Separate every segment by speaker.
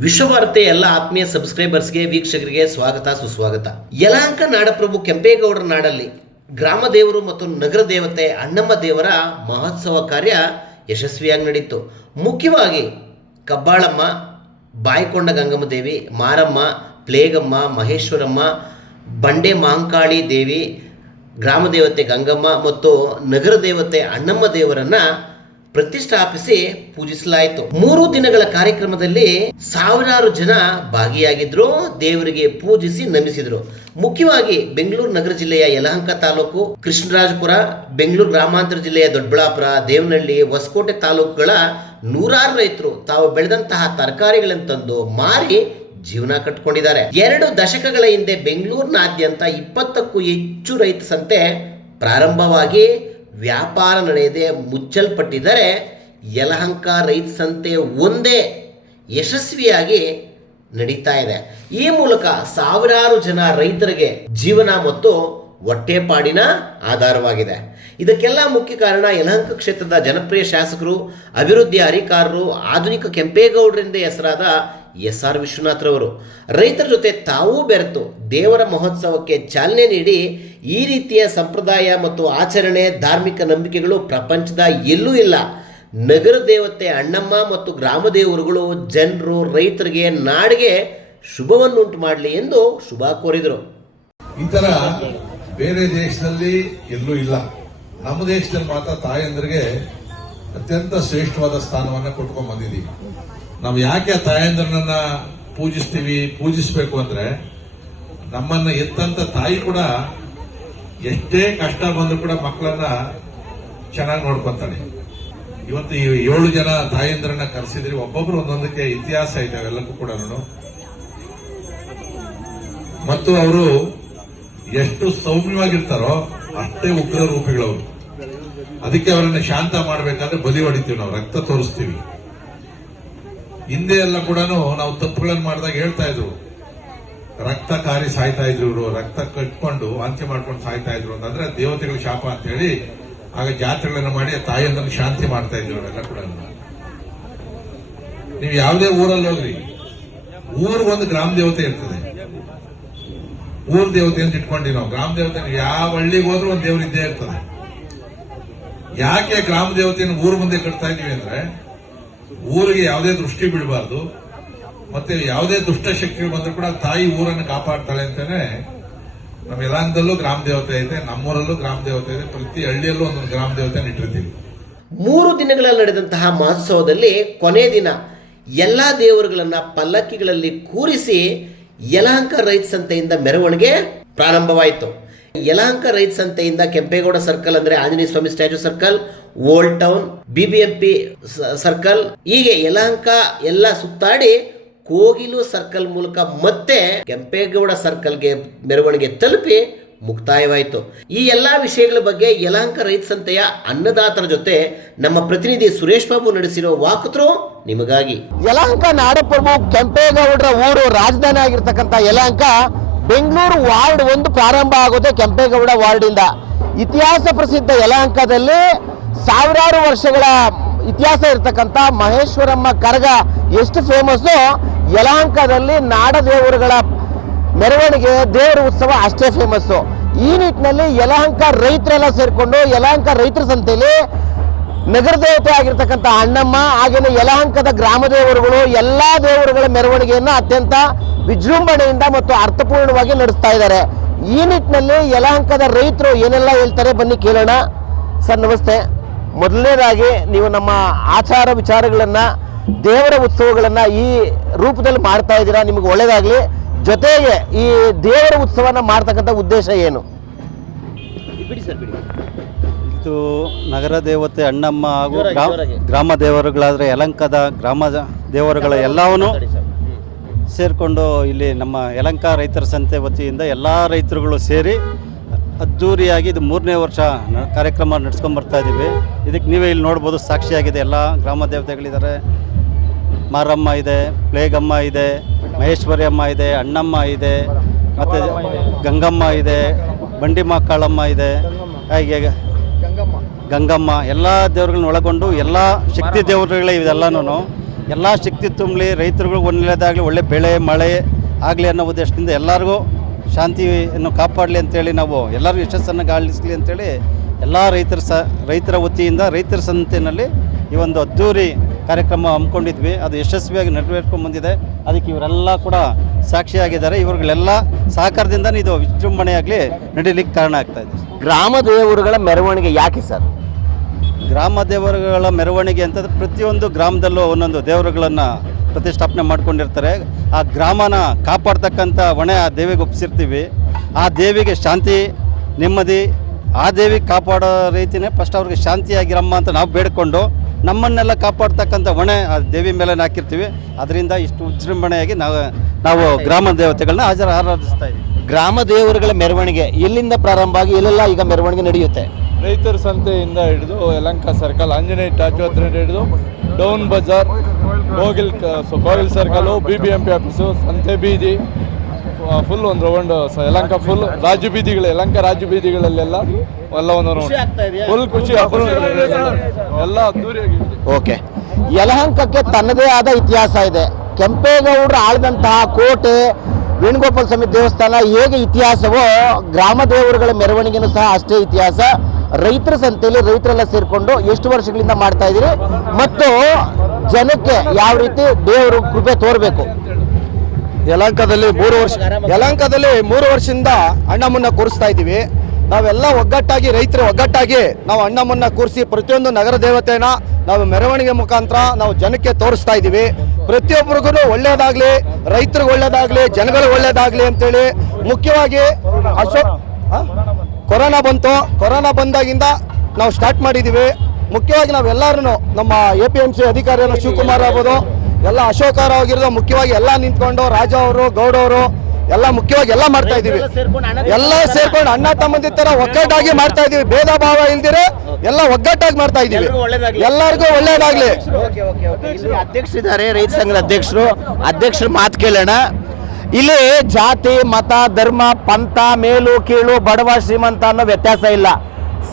Speaker 1: ವಿಶ್ವಭಾರತಿ ಎಲ್ಲ ಆತ್ಮೀಯ ಸಬ್ಸ್ಕ್ರೈಬರ್ಸ್ಗೆ, ವೀಕ್ಷಕರಿಗೆ ಸ್ವಾಗತ, ಸುಸ್ವಾಗತ. ಯಲಹಂಕ ನಾಡಪ್ರಭು ಕೆಂಪೇಗೌಡರ ನಾಡಲ್ಲಿ ಗ್ರಾಮ ದೇವರು ಮತ್ತು ನಗರ ದೇವತೆ ಅಣ್ಣಮ್ಮ ದೇವರ ಮಹೋತ್ಸವ ಕಾರ್ಯ ಯಶಸ್ವಿಯಾಗಿ ನಡೀತು. ಮುಖ್ಯವಾಗಿ ಕಬ್ಬಾಳಮ್ಮ, ಬಾಯ್ಕೊಂಡ ಗಂಗಮ್ಮ ದೇವಿ ಮಾರಮ್ಮ, ಪ್ಲೇಗಮ್ಮ, ಮಹೇಶ್ವರಮ್ಮ, ಬಂಡೆ ಮಾಂಕಾಳಿ ದೇವಿ, ಗ್ರಾಮ ದೇವತೆ ಗಂಗಮ್ಮ ಮತ್ತು ನಗರ ದೇವತೆ ಅಣ್ಣಮ್ಮ ದೇವರನ್ನ ಪ್ರತಿಷ್ಠಾಪಿಸಿ ಪೂಜಿಸಲಾಯಿತು. ಮೂರು ದಿನಗಳ ಕಾರ್ಯಕ್ರಮದಲ್ಲಿ ಸಾವಿರಾರು ಜನ ಭಾಗಿಯಾಗಿದ್ರು, ದೇವರಿಗೆ ಪೂಜಿಸಿ ನಮಿಸಿದ್ರು. ಮುಖ್ಯವಾಗಿ ಬೆಂಗಳೂರು ನಗರ ಜಿಲ್ಲೆಯ ಯಲಹಂಕ ತಾಲೂಕು, ಕೃಷ್ಣರಾಜಪುರ, ಬೆಂಗಳೂರು ಗ್ರಾಮಾಂತರ ಜಿಲ್ಲೆಯ ದೊಡ್ಡಬಳ್ಳಾಪುರ, ದೇವನಹಳ್ಳಿ, ಹೊಸಕೋಟೆ ತಾಲೂಕುಗಳ ನೂರಾರು ರೈತರು ತಾವು ಬೆಳೆದಂತಹ ತರಕಾರಿಗಳನ್ನು ತಂದು ಮಾರಿ ಜೀವನ ಕಟ್ಕೊಂಡಿದ್ದಾರೆ. ಎರಡು ದಶಕಗಳ ಹಿಂದೆ ಬೆಂಗಳೂರಿನಾದ್ಯಂತ ಇಪ್ಪತ್ತಕ್ಕೂ ಹೆಚ್ಚು ರೈತ ಸಂತೆ ಪ್ರಾರಂಭವಾಗಿ ವ್ಯಾಪಾರ ನಡೆಯದೆ ಮುಚ್ಚಲ್ಪಟ್ಟಿದ್ದರೆ ಯಲಹಂಕ ರೈತ ಸಂತೆ ಒಂದೇ ಯಶಸ್ವಿಯಾಗಿ ನಡೀತಾ ಇದೆ. ಈ ಮೂಲಕ ಸಾವಿರಾರು ಜನ ರೈತರಿಗೆ ಜೀವನ ಮತ್ತು ಹೊಟ್ಟೆಪಾಡಿನ ಆಧಾರವಾಗಿದೆ. ಇದಕ್ಕೆಲ್ಲ ಮುಖ್ಯ ಕಾರಣ ಯಲಹಂಕ ಕ್ಷೇತ್ರದ ಜನಪ್ರಿಯ ಶಾಸಕರು, ಅಭಿವೃದ್ಧಿ ಅಧಿಕಾರರು, ಆಧುನಿಕ ಕೆಂಪೇಗೌಡರಿಂದ ಹೆಸರಾದ ಎಸ್ ಆರ್ ವಿಶ್ವನಾಥ್ರವರು ರೈತರ ಜೊತೆ ತಾವೂ ಬೆರೆತು ದೇವರ ಮಹೋತ್ಸವಕ್ಕೆ ಚಾಲನೆ ನೀಡಿ ಈ ರೀತಿಯ ಸಂಪ್ರದಾಯ ಮತ್ತು ಆಚರಣೆ, ಧಾರ್ಮಿಕ ನಂಬಿಕೆಗಳು ಪ್ರಪಂಚದ ಎಲ್ಲೂ ಇಲ್ಲ. ನಗರ ದೇವತೆ ಅಣ್ಣಮ್ಮ ಮತ್ತು ಗ್ರಾಮ ದೇವರುಗಳು, ಜನರು, ರೈತರಿಗೆ ನಾಡಿಗೆ ಶುಭವನ್ನುಂಟು ಮಾಡಲಿ ಎಂದು ಶುಭ ಕೋರಿದರು.
Speaker 2: ಈ ತರ ಬೇರೆ ದೇಶದಲ್ಲಿ ಎಲ್ಲೂ ಇಲ್ಲ. ನಮ್ಮ ದೇಶದಲ್ಲಿ ಮಾತ್ರ ತಾಯಂದ್ರಿಗೆ ಅತ್ಯಂತ ಶ್ರೇಷ್ಠವಾದ ಸ್ಥಾನವನ್ನ ಕೊಟ್ಕೊಂಡ್ ಬಂದಿದ್ದೀವಿ ನಾವು ಯಾಕೆ ತಾಯಂದ್ರನನ್ನ ತಾಯಂದ್ರನ್ನ ಪೂಜಿಸ್ತೀವಿ? ಪೂಜಿಸ್ಬೇಕು ಅಂದ್ರೆ ನಮ್ಮನ್ನ ಎತ್ತಂತ ತಾಯಿ ಕೂಡ ಎಷ್ಟೇ ಕಷ್ಟ ಬಂದ್ರು ಕೂಡ ಮಕ್ಕಳನ್ನ ಚೆನ್ನಾಗಿ ನೋಡ್ಕೊಂತಾಳೆ. ಇವತ್ತು ಈ ಏಳು ಜನ ತಾಯಂದ್ರನ್ನ ಕರೆಸಿದ್ರಿ ಒಬ್ಬೊಬ್ರು ಒಂದೊಂದಕ್ಕೆ ಇತಿಹಾಸ ಇದೆ ಅವೆಲ್ಲಕ್ಕೂ ಕೂಡ ಮತ್ತು ಅವರು ಎಷ್ಟು ಸೌಮ್ಯವಾಗಿರ್ತಾರೋ ಅಷ್ಟೇ ಉಗ್ರ ರೂಪಿಗಳವರು. ಅದಕ್ಕೆ ಅವರನ್ನ ಶಾಂತ ಮಾಡಬೇಕಾದ್ರೆ ಬಲಿ ಹೊಡಿತೀವಿ ನಾವು, ರಕ್ತ ತೋರಿಸ್ತೀವಿ. ಹಿಂದೆ ಎಲ್ಲ ಕೂಡ ನಾವು ತಪ್ಪುಗಳನ್ನು ಮಾಡಿದಾಗ ಹೇಳ್ತಾ ಇದ್ರು ರಕ್ತ ಕಾರಿ ಸಾಯ್ತಾ ಇದ್ರು ಇವರು, ರಕ್ತ ಕಟ್ಕೊಂಡು ಅಂತ್ಯ ಮಾಡ್ಕೊಂಡು ಸಾಯ್ತಾ ಇದ್ರು ಅಂತಂದ್ರೆ ದೇವತೆಗಳ ಶಾಪ ಅಂತ ಹೇಳಿ ಆಗ ಜಾತ್ರೆಗಳನ್ನ ಮಾಡಿ ತಾಯಿಯಂದ್ರೆ ಶಾಂತಿ ಮಾಡ್ತಾ ಇದ್ರು ಅವರೆಲ್ಲ ಕೂಡ ನೀವು ಯಾವುದೇ ಊರಲ್ಲಿ ಹೋಗ್ರಿ ಊರಿಗೊಂದು ಗ್ರಾಮ ದೇವತೆ ಇರ್ತದೆ. ಊರ್ ದೇವತೆ ಅಂತ ಇಟ್ಕೊಂಡಿ ನಾವು. ಗ್ರಾಮ ದೇವತೆ ಯಾವ ಹಳ್ಳಿಗೆ ಹೋದ್ರೂ ಒಂದು ದೇವ್ರ ಇದ್ದೇ ಇರ್ತದೆ. ಯಾಕೆ ಗ್ರಾಮ ದೇವತೆಯನ್ನು ಊರ್ ಮುಂದೆ ಕಟ್ತಾ ಇದೀವಿ ಅಂದ್ರೆ, ಊರಿಗೆ ಯಾವುದೇ ದೃಷ್ಟಿ ಬಿಡಬಾರ್ದು ಮತ್ತೆ ಯಾವುದೇ ದುಷ್ಟ ಶಕ್ತಿ ಬಂದ್ರು ಕೂಡ ತಾಯಿ ಊರನ್ನು ಕಾಪಾಡ್ತಾಳೆ ಅಂತಾನೆ ನಮ್ಮ ಯಲಾಂಗದಲ್ಲೂ ಗ್ರಾಮ ದೇವತೆ ಇದೆ, ನಮ್ಮೂರಲ್ಲೂ ಗ್ರಾಮ ದೇವತೆ ಇದೆ, ಪ್ರತಿ ಹಳ್ಳಿಯಲ್ಲೂ ಒಂದೊಂದು ಗ್ರಾಮ ದೇವತೆ ಇಟ್ಟಿರ್ತೀವಿ.
Speaker 1: ಮೂರು ದಿನಗಳಲ್ಲಿ ನಡೆದಂತಹ ಮಹೋತ್ಸವದಲ್ಲಿ ಕೊನೆ ದಿನ ಎಲ್ಲ ದೇವರುಗಳನ್ನ ಪಲ್ಲಕ್ಕಿಗಳಲ್ಲಿ ಕೂರಿಸಿ ಯಲಹಂಕ ರೈತ ಸಂತೆಯಿಂದ ಮೆರವಣಿಗೆ ಪ್ರಾರಂಭವಾಯಿತು. ಯಲಹಂಕ ರೈತ ಸಂತೆಯಿಂದ ಕೆಂಪೇಗೌಡ ಸರ್ಕಲ್ ಅಂದ್ರೆ Anjaneya Swami statue circle, old town BBMP circle, ಹೀಗೆ ಯಲಹಂಕ ಎಲ್ಲ ಸುತ್ತಾಡಿ ಕೋಗಿಲು ಸರ್ಕಲ್ ಮೂಲಕ ಮತ್ತೆ ಕೆಂಪೇಗೌಡ ಸರ್ಕಲ್ಗೆ ಮೆರವಣಿಗೆ ತಲುಪಿ ಮುಕ್ತಾಯವಾಯಿತು. ಈ ಎಲ್ಲ ವಿಷಯಗಳ ಬಗ್ಗೆ ಯಲಹಂಕ ರೈತ ಸಂತೆಯ ಅನ್ನದಾತರ ಜೊತೆ ನಮ್ಮ ಪ್ರತಿನಿಧಿ ಸುರೇಶ್ ಬಾಬು ನಡೆಸಿರೋ ವಾಕುತ್ರು ನಿಮಗಾಗಿ.
Speaker 3: ಯಲಹಂಕ ನಾಡಪ್ರಭು ಕೆಂಪೇಗೌಡರ ಊರು ರಾಜಧಾನಿ ಆಗಿರ್ತಕ್ಕಂಥ ಯಲಹಂಕ ಬೆಂಗಳೂರು ವಾರ್ಡ್ ಒಂದು ಪ್ರಾರಂಭ ಆಗುತ್ತೆ ಕೆಂಪೇಗೌಡ ವಾರ್ಡಿಂದ. ಇತಿಹಾಸ ಪ್ರಸಿದ್ಧ ಯಲಹಂಕದಲ್ಲಿ ಸಾವಿರಾರು ವರ್ಷಗಳ ಇತಿಹಾಸ ಇರತಕ್ಕಂಥ ಮಹೇಶ್ವರಮ್ಮ ಕರಗ ಎಷ್ಟು ಫೇಮಸ್ಸು ಯಲಹಂಕದಲ್ಲಿ ನಾಡದೇವರುಗಳ ಮೆರವಣಿಗೆ ದೇವರ ಉತ್ಸವ ಅಷ್ಟೇ ಫೇಮಸ್ಸು ಈ ನಿಟ್ಟಿನಲ್ಲಿ ಯಲಹಂಕ ರೈತರೆಲ್ಲ ಸೇರಿಕೊಂಡು ಯಲಹಂಕ ರೈತರ ಸಂತೆಯಲ್ಲಿ ನಗರ ದೇವತೆ ಆಗಿರ್ತಕ್ಕಂಥ ಅಣ್ಣಮ್ಮ ಹಾಗೆಯೇ ಯಲಹಂಕದ ಗ್ರಾಮ ದೇವರುಗಳು, ಎಲ್ಲ ದೇವರುಗಳ ಮೆರವಣಿಗೆಯನ್ನು ಅತ್ಯಂತ ವಿಜೃಂಭಣೆಯಿಂದ ಮತ್ತು ಅರ್ಥಪೂರ್ಣವಾಗಿ ನಡೆಸ್ತಾ ಇದ್ದಾರೆ. ಈ ನಿಟ್ಟಿನಲ್ಲಿ ಯಲಹಂಕದ ರೈತರು ಏನೆಲ್ಲ ಹೇಳ್ತಾರೆ ಬನ್ನಿ ಕೇಳೋಣ. ಸರ್, ನಮಸ್ತೆ. ಮೊದಲನೇದಾಗಿ ನೀವು ನಮ್ಮ ಆಚಾರ ವಿಚಾರಗಳನ್ನು, ದೇವರ ಉತ್ಸವಗಳನ್ನು ಈ ರೂಪದಲ್ಲಿ ಮಾಡ್ತಾ ಇದ್ದೀರಾ? ನಿಮಗೆ ಒಳ್ಳೇದಾಗಲಿ. ಜೊತೆಗೆ ಈ ದೇವರ ಉತ್ಸವನ ಮಾಡ್ತಕ್ಕಂಥ ಉದ್ದೇಶ ಏನು?
Speaker 4: ಇದು ನಗರ ದೇವತೆ ಅಣ್ಣಮ್ಮ ಹಾಗೂ ಗ್ರಾಮ ಗ್ರಾಮ ದೇವರುಗಳಾದರೆ ಯಲಂಕದ ಗ್ರಾಮ ದೇವರುಗಳ ಎಲ್ಲವನ್ನು ಸೇರಿಕೊಂಡು ಇಲ್ಲಿ ನಮ್ಮ ಯಲಂಕ ರೈತರ ಸಂತೆ ವತಿಯಿಂದ ಎಲ್ಲ ರೈತರುಗಳು ಸೇರಿ ಅದ್ದೂರಿಯಾಗಿ ಇದು ಮೂರನೇ ವರ್ಷ ಕಾರ್ಯಕ್ರಮ ನಡೆಸ್ಕೊಂಡು ಬರ್ತಾ ಇದ್ದೀವಿ ಇದಕ್ಕೆ ನೀವೇ ಇಲ್ಲಿ ನೋಡ್ಬೋದು ಸಾಕ್ಷಿಯಾಗಿದೆ. ಎಲ್ಲ ಗ್ರಾಮ ದೇವತೆಗಳಿದ್ದಾರೆ. ಮಾರಮ್ಮ ಇದೆ ಪ್ಲೇಗಮ್ಮ ಇದೆ. ಮಹೇಶ್ವರಿ ಅಮ್ಮ ಇದೆ, ಅಣ್ಣಮ್ಮ ಇದೆ, ಮತ್ತು ಗಂಗಮ್ಮ ಇದೆ ಬಂಡಿ ಮಕ್ಕಳಮ್ಮ ಇದೆ, ಹಾಗೆ ಗಂಗಮ್ಮ, ಎಲ್ಲ ದೇವರುಗಳನ್ನ ಒಳಗೊಂಡು ಎಲ್ಲ ಶಕ್ತಿ ದೇವರುಗಳೇ ಇವೆಲ್ಲನೂ ಎಲ್ಲ ಶಕ್ತಿ ತುಂಬಲಿ, ರೈತರುಗಳು ಒಳ್ಳೆಯದಾಗಲಿ ಒಳ್ಳೆ ಬೆಳೆ, ಮಳೆ ಆಗಲಿ ಅನ್ನೋ ಉದ್ದೇಶದಿಂದ ಎಲ್ಲರಿಗೂ ಶಾಂತಿಯನ್ನು ಕಾಪಾಡಲಿ ಅಂತೇಳಿ ನಾವು ಎಲ್ಲರಿಗೂ ಯಶಸ್ಸನ್ನು ಗಾಳಿಸಲಿ ಅಂತೇಳಿ ಎಲ್ಲ ರೈತರ ಸ, ರೈತರ ವತಿಯಿಂದ, ರೈತರ ಸಂತೆಯಲ್ಲಿ ಈ ಒಂದು ಅದ್ದೂರಿ ಕಾರ್ಯಕ್ರಮ ಹಮ್ಮಿಕೊಂಡಿದ್ವಿ. ಅದು ಯಶಸ್ವಿಯಾಗಿ ನೆರವೇರ್ಕೊಂಡು ಬಂದಿದೆ. ಅದಕ್ಕೆ ಇವರೆಲ್ಲ ಕೂಡ ಸಾಕ್ಷಿಯಾಗಿದ್ದಾರೆ. ಇವರುಗಳೆಲ್ಲ ಸಹಕಾರದಿಂದ ಇದು ವಿಜೃಂಭಣೆಯಾಗಲಿ ನಡೀಲಿಕ್ಕೆ ಕಾರಣ ಆಗ್ತಾ ಇದೆ.
Speaker 3: ಗ್ರಾಮ ದೇವರುಗಳ ಮೆರವಣಿಗೆ ಯಾಕೆ ಸರ್?
Speaker 4: ಗ್ರಾಮ ದೇವರುಗಳ ಮೆರವಣಿಗೆ ಅಂತಂದ್ರೆ ಪ್ರತಿಯೊಂದು ಗ್ರಾಮದಲ್ಲೂ ಒಂದೊಂದು ದೇವರುಗಳನ್ನು ಪ್ರತಿಷ್ಠಾಪನೆ ಮಾಡ್ಕೊಂಡಿರ್ತಾರೆ. ಆ ಗ್ರಾಮನ ಕಾಪಾಡ್ತಕ್ಕಂಥ ಹೊಣೆ ಆ ದೇವಿಗೆ ಒಪ್ಪಿಸಿರ್ತೀವಿ. ಆ ದೇವಿಗೆ ಶಾಂತಿ ನೆಮ್ಮದಿ ಆ ದೇವಿ ಕಾಪಾಡೋ ರೀತಿನೇ ಫಸ್ಟ್ ಅವ್ರಿಗೆ ಶಾಂತಿಯಾಗಿರಮ್ಮ ಅಂತ ನಾವು ಬೇಡಿಕೊಂಡು ನಮ್ಮನ್ನೆಲ್ಲ ಕಾಪಾಡ್ತಕ್ಕಂಥ ಹೊಣೆ ಆ ದೇವಿ ಮೇಲೆ ಹಾಕಿರ್ತೀವಿ. ಅದರಿಂದ ಇಷ್ಟು ವಿಜೃಂಭಣೆಯಾಗಿ ನಾವು ನಾವು ಗ್ರಾಮ ದೇವತೆಗಳನ್ನ ಹಾಜರ ಆರಾಧಿಸ್ತಾ ಇದ್ದೀವಿ.
Speaker 3: ಗ್ರಾಮ ದೇವರುಗಳ ಮೆರವಣಿಗೆ ಎಲ್ಲಿಂದ ಪ್ರಾರಂಭ ಆಗಿ ಎಲ್ಲೆಲ್ಲ ಈಗ ಮೆರವಣಿಗೆ ನಡೆಯುತ್ತೆ.
Speaker 5: ರೈತರ ಸಂತೆಯಿಂದ ಹಿಡಿದು ಯಲಂಕ ಸರ್ಕಲ್ ಆಂಜನೇಯ ಟ್ಯಾಚು ಹತ್ರ ಹಿಡಿದು ಡೌನ್ ಬಜಾರ್ ಕೋಗಿಲ್ ಕ- so Kogil circle B B M P office ಸಂತೆ ಬೀದಿ ಫುಲ್ ಒಂದು ರೌಂಡ್ ಯಲಂಕ ಫುಲ್ ರಾಜ್ಯ ಬೀದಿಗಳು ಯಲಂಕ ರಾಜ್ಯ ಬೀದಿಗಳಲ್ಲೆಲ್ಲ ಎಲ್ಲ ಒಂದು ರೌಂಡ್. ಫುಲ್ ಖುಷಿ ಎಲ್ಲ ಅದ್ದೂರಿಯಾಗಿ
Speaker 3: ಓಕೆ. ಯಲಹಂಕಕ್ಕೆ ತನ್ನದೇ ಆದ ಇತಿಹಾಸ ಇದೆ. ಕೆಂಪೇಗೌಡರು ಆಳಿದಂತಹ ಕೋಟೆ ವೇಣುಗೋಪಾಲ ಸ್ವಾಮಿ ದೇವಸ್ಥಾನ ಹೇಗೆ ಇತಿಹಾಸವೋ ಗ್ರಾಮ ದೇವರುಗಳ ಮೆರವಣಿಗೆನೂ ಸಹ ಅಷ್ಟೇ ಇತಿಹಾಸ. ರೈತರ ಸಂತೆಯಲ್ಲಿ ರೈತರೆಲ್ಲ ಸೇರಿಕೊಂಡು ಎಷ್ಟು ವರ್ಷಗಳಿಂದ ಮಾಡ್ತಾ ಇದ್ದೀರಿ? ಮತ್ತು ಜನಕ್ಕೆ ಯಾವ ರೀತಿ ದೇವರು ಕೃಪೆ ತೋರಬೇಕು?
Speaker 6: ಯಲಂಕದಲ್ಲಿ ಮೂರು ವರ್ಷ ಯಲಂಕದಲ್ಲಿ ಮೂರು ವರ್ಷದಿಂದ ಅಣ್ಣಮ್ಮನ್ನ ಕೂರಿಸ್ತಾ ಇದ್ದೀವಿ. ನಾವೆಲ್ಲ ಒಗ್ಗಟ್ಟಾಗಿ ರೈತರು ಒಗ್ಗಟ್ಟಾಗಿ ನಾವು ಅಣ್ಣಮ್ಮನ್ನ ಕೂರಿಸಿ ಪ್ರತಿಯೊಂದು ನಗರ ದೇವತೆನ ನಾವು ಮೆರವಣಿಗೆ ಮುಖಾಂತರ ನಾವು ಜನಕ್ಕೆ ತೋರಿಸ್ತಾ ಇದ್ದೀವಿ. ಪ್ರತಿಯೊಬ್ಬರಿಗೂ ಒಳ್ಳೇದಾಗ್ಲಿ ರೈತರಿಗೆ ಒಳ್ಳೇದಾಗ್ಲಿ ಜನಗಳಿಗೆ ಒಳ್ಳೇದಾಗ್ಲಿ ಅಂತೇಳಿ ಮುಖ್ಯವಾಗಿ ಅಶೋಕ್? ಕೊರೋನಾ ಬಂತು. ಕೊರೋನಾ ಬಂದಾಗಿಂದ ನಾವು ಸ್ಟಾರ್ಟ್ ಮಾಡಿದ್ದೀವಿ. ಮುಖ್ಯವಾಗಿ ನಾವೆಲ್ಲರೂ ನಮ್ಮ ಎ ಪಿ ಎಂ ಸಿ ಅಧಿಕಾರಿಯನ್ನು ಶಿವಕುಮಾರ್ ಆಗ್ಬೋದು ಎಲ್ಲ ಅಶೋಕ್ ಅವ್ರು ಆಗಿರೋದು ಮುಖ್ಯವಾಗಿ ಎಲ್ಲ ನಿಂತ್ಕೊಂಡು ರಾಜ ಅವರು ಗೌಡ ಅವರು ಎಲ್ಲ ಮುಖ್ಯವಾಗಿ ಎಲ್ಲ ಮಾಡ್ತಾ ಇದೀವಿ ಎಲ್ಲ ಸೇರ್ಕೊಂಡು ಅಣ್ಣ ತಮ್ಮಂದಿ ತರ ಒಗ್ಗಟ್ಟಾಗಿ ಮಾಡ್ತಾ ಇದೀವಿ ಭೇದ ಭಾವ ಇಲ್ದಿರೆ ಎಲ್ಲ ಒಗ್ಗಟ್ಟಾಗಿ ಮಾಡ್ತಾ ಇದೀವಿ ಎಲ್ಲರಿಗೂ ಒಳ್ಳೇದಾಗ್ಲಿ.
Speaker 3: ಅಧ್ಯಕ್ಷರಿದ್ದಾರೆ ರೈತ ಸಂಘದ ಅಧ್ಯಕ್ಷರು. ಅಧ್ಯಕ್ಷರ ಮಾತು ಕೇಳೋಣ. ಇಲ್ಲಿ ಜಾತಿ ಮತ ಧರ್ಮ ಪಂಥ ಮೇಲು ಕೀಳು ಬಡವ ಶ್ರೀಮಂತ ಅನ್ನೋ ವ್ಯತ್ಯಾಸ ಇಲ್ಲ.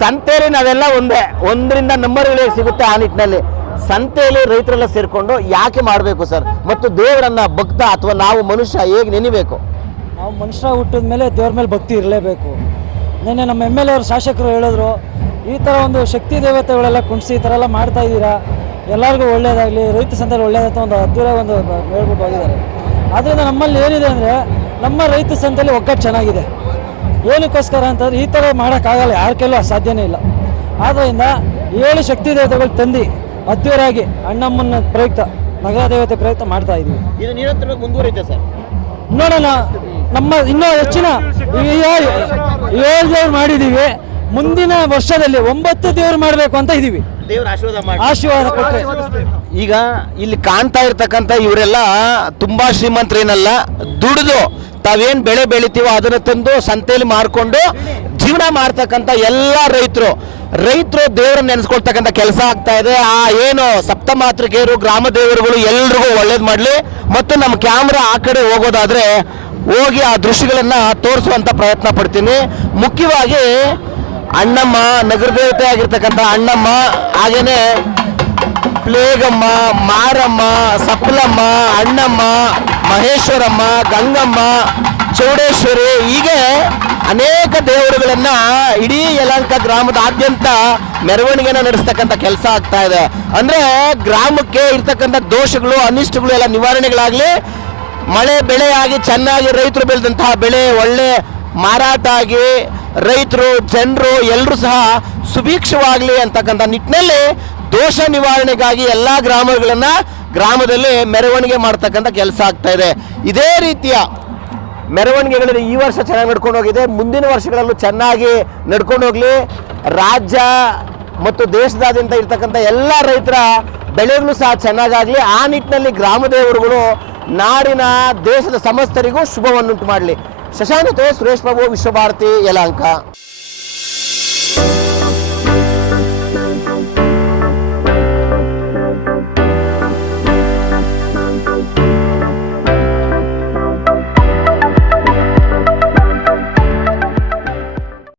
Speaker 3: ಸಂತೇರಿ ನಾವೆಲ್ಲ ಒಂದೇ. ಒಂದರಿಂದ ನಂಬರ್ಗಳಿಗೆ ಸಿಗುತ್ತೆ ಆ ನಿಟ್ಟಿನಲ್ಲಿ. ಸಂತೆಯಲ್ಲಿ ರೈತರೆಲ್ಲ ಸೇರಿಕೊಂಡು ಯಾಕೆ ಮಾಡಬೇಕು ಸರ್? ಮತ್ತು ದೇವರನ್ನ ಭಕ್ತ ಅಥವಾ ನಾವು ಮನುಷ್ಯ ಹೇಗೆ ನೆನಿಬೇಕು?
Speaker 7: ನಾವು ಮನುಷ್ಯ ಹುಟ್ಟಿದ ಮೇಲೆ ದೇವ್ರ ಮೇಲೆ ಭಕ್ತಿ ಇರಲೇಬೇಕು. ನಿನ್ನೆ ನಮ್ಮ ಎಂ ಎಲ್ ಅವರು ಶಾಸಕರು ಹೇಳಿದ್ರು, ಈ ಥರ ಒಂದು ಶಕ್ತಿ ದೇವತೆಗಳೆಲ್ಲ ಕುಣಿಸಿ ಈ ಥರ ಎಲ್ಲ ಮಾಡ್ತಾ ಇದ್ದೀರಾ? ಎಲ್ಲರಿಗೂ ಒಳ್ಳೆಯದಾಗಲಿ ರೈತ ಸಂತೆಯಲ್ಲಿ ಒಳ್ಳೇದಂತ ಒಂದು ಹತ್ತಿರ ಒಂದು ಹೇಳ್ಬಿಟ್ಟು ಹೋಗಿದ್ದಾರೆ. ಆದ್ದರಿಂದ ನಮ್ಮಲ್ಲಿ ಏನಿದೆ ಅಂದರೆ, ನಮ್ಮ ರೈತ ಸಂತೆಯಲ್ಲಿ ಒಗ್ಗಟ್ಟು ಚೆನ್ನಾಗಿದೆ. ಏನಕ್ಕೋಸ್ಕರ ಅಂತಂದ್ರೆ ಈ ಥರ ಮಾಡೋಕ್ಕಾಗಲ್ಲ ಯಾರ ಕೈಲೂ ಸಾಧ್ಯನೇ ಇಲ್ಲ. ಆದ್ದರಿಂದ ಏಳು ಶಕ್ತಿ ದೇವತೆಗಳು ತಂದು ಅದ್ದೂರಾಗಿ ಅಣ್ಣಮ್ಮನ ಪ್ರಯುಕ್ತ ನಗರ ದೇವತೆ ಪ್ರಯುಕ್ತ ಮಾಡ್ತಾ ಇದೀವಿ.
Speaker 3: ಇದು ನಿರಂತರ ಮುಂದುವರಿತೆ ಸರ್.
Speaker 7: ನೋಡೋಣ ನಮ್ಮ ಇನ್ನೂ ಹೆಚ್ಚಿನ ಈ ಏಳು ಏಳು ದೇವ್ರು ಮಾಡಿದ್ದೀವಿ ಮುಂದಿನ ವರ್ಷದಲ್ಲಿ ಒಂಬತ್ತು ದೇವರು ಮಾಡಬೇಕು ಅಂತ ಇದ್ದೀವಿ
Speaker 3: ದೇವರ ಆಶೀರ್ವಾದ ಮಾಡಿ.
Speaker 7: ಆಶೀರ್ವಾದ ಕೊಟ್ಟರೆ
Speaker 3: ಈಗ ಇಲ್ಲಿ ಕಾಣ್ತಾ ಇರ್ತಕ್ಕಂಥ ಇವರೆಲ್ಲ ತುಂಬಾ ಶ್ರೀಮಂತರೇನಲ್ಲ ದುಡಿದು ತಾವೇನ್ ಬೆಳೆ ಬೆಳಿತೀವೋ ಅದನ್ನು ತಂದು ಸಂತೆಯಲ್ಲಿ ಮಾರ್ಕೊಂಡು ಜೀವನ ಮಾಡ್ತಕ್ಕಂಥ ಎಲ್ಲ ರೈತರು. ರೈತರು ದೇವರನ್ನ ನೆನೆಸ್ಕೊಳ್ತಕ್ಕಂಥ ಕೆಲಸ ಆಗ್ತಾ ಇದೆ. ಆ, ಏನು ಸಪ್ತಮಾತೃಕೆಯರು ಗ್ರಾಮ ದೇವರುಗಳು ಎಲ್ರಿಗೂ ಒಳ್ಳೇದು ಮಾಡಲಿ. ಮತ್ತು ನಮ್ಮ ಕ್ಯಾಮ್ರಾ ಆ ಕಡೆ ಹೋಗೋದಾದ್ರೆ ಹೋಗಿ ಆ ದೃಶ್ಯಗಳನ್ನ ತೋರಿಸುವಂತ ಪ್ರಯತ್ನ ಪಡ್ತೀನಿ. ಮುಖ್ಯವಾಗಿ ಅಣ್ಣಮ್ಮ ನಗರ ದೇವತೆ ಆಗಿರ್ತಕ್ಕಂಥ ಅಣ್ಣಮ್ಮ, ಹಾಗೇನೆ ಪ್ಲೇಗಮ್ಮ, ಮಾರಮ್ಮ, ಸಪ್ಲಮ್ಮ, ಅಣ್ಣಮ್ಮ, ಮಹೇಶ್ವರಮ್ಮ, ಗಂಗಮ್ಮ, ಚೌಡೇಶ್ವರಿ, ಹೀಗೆ ಅನೇಕ ದೇವರುಗಳನ್ನ ಇಡೀ ಯಲಹಂಕ ಗ್ರಾಮದಾದ್ಯಂತ ಮೆರವಣಿಗೆನ ನಡೆಸ್ತಕ್ಕಂಥ ಕೆಲಸ ಆಗ್ತಾ ಇದೆ. ಅಂದ್ರೆ ಗ್ರಾಮಕ್ಕೆ ಇರ್ತಕ್ಕಂಥ ದೋಷಗಳು, ಅನಿಷ್ಟಗಳು ಎಲ್ಲ ನಿವಾರಣೆಗಳಾಗ್ಲಿ, ಮಳೆ ಬೆಳೆ ಆಗಿ ಚೆನ್ನಾಗಿ ರೈತರು ಬೆಳೆದಂತಹ ಬೆಳೆ, ಒಳ್ಳೆ ಮಾರಾಟ ಆಗಿ ರೈತರು, ಜನರು ಎಲ್ಲರೂ ಸಹ ಸುಭಿಕ್ಷವಾಗಲಿ ಅಂತಕ್ಕಂಥ ನಿಟ್ಟಿನಲ್ಲಿ ದೋಷ ನಿವಾರಣೆಗಾಗಿ ಎಲ್ಲ ಗ್ರಾಮಗಳನ್ನ ಗ್ರಾಮದಲ್ಲಿ ಮೆರವಣಿಗೆ ಮಾಡ್ತಕ್ಕಂಥ ಕೆಲಸ ಆಗ್ತಾ ಇದೆ. ಇದೇ ರೀತಿಯ ಮೆರವಣಿಗೆಗಳಲ್ಲಿ ಈ ವರ್ಷ ಚೆನ್ನಾಗಿ ನಡ್ಕೊಂಡು ಹೋಗಿದೆ. ಮುಂದಿನ ವರ್ಷಗಳಲ್ಲೂ ಚೆನ್ನಾಗಿ ನಡ್ಕೊಂಡು ಹೋಗಲಿ. ರಾಜ್ಯ ಮತ್ತು ದೇಶದಾದ್ಯಂತ ಇರ್ತಕ್ಕಂಥ ಎಲ್ಲ ರೈತರ ಬೆಳೆಗಳು ಸಹ ಚೆನ್ನಾಗಾಗಲಿ. ಆ ನಿಟ್ಟಿನಲ್ಲಿ ಗ್ರಾಮ ದೇವರುಗಳು ನಾಡಿನ ದೇಶದ ಸಮಸ್ತರಿಗೂ ಶುಭವನ್ನುಂಟು ಮಾಡಲಿ. ಶಶಾಂಕ್ ಸುರೇಶ್ ಪ್ರಭು, ವಿಶ್ವಭಾರತಿ, ಯಲಹಂಕ.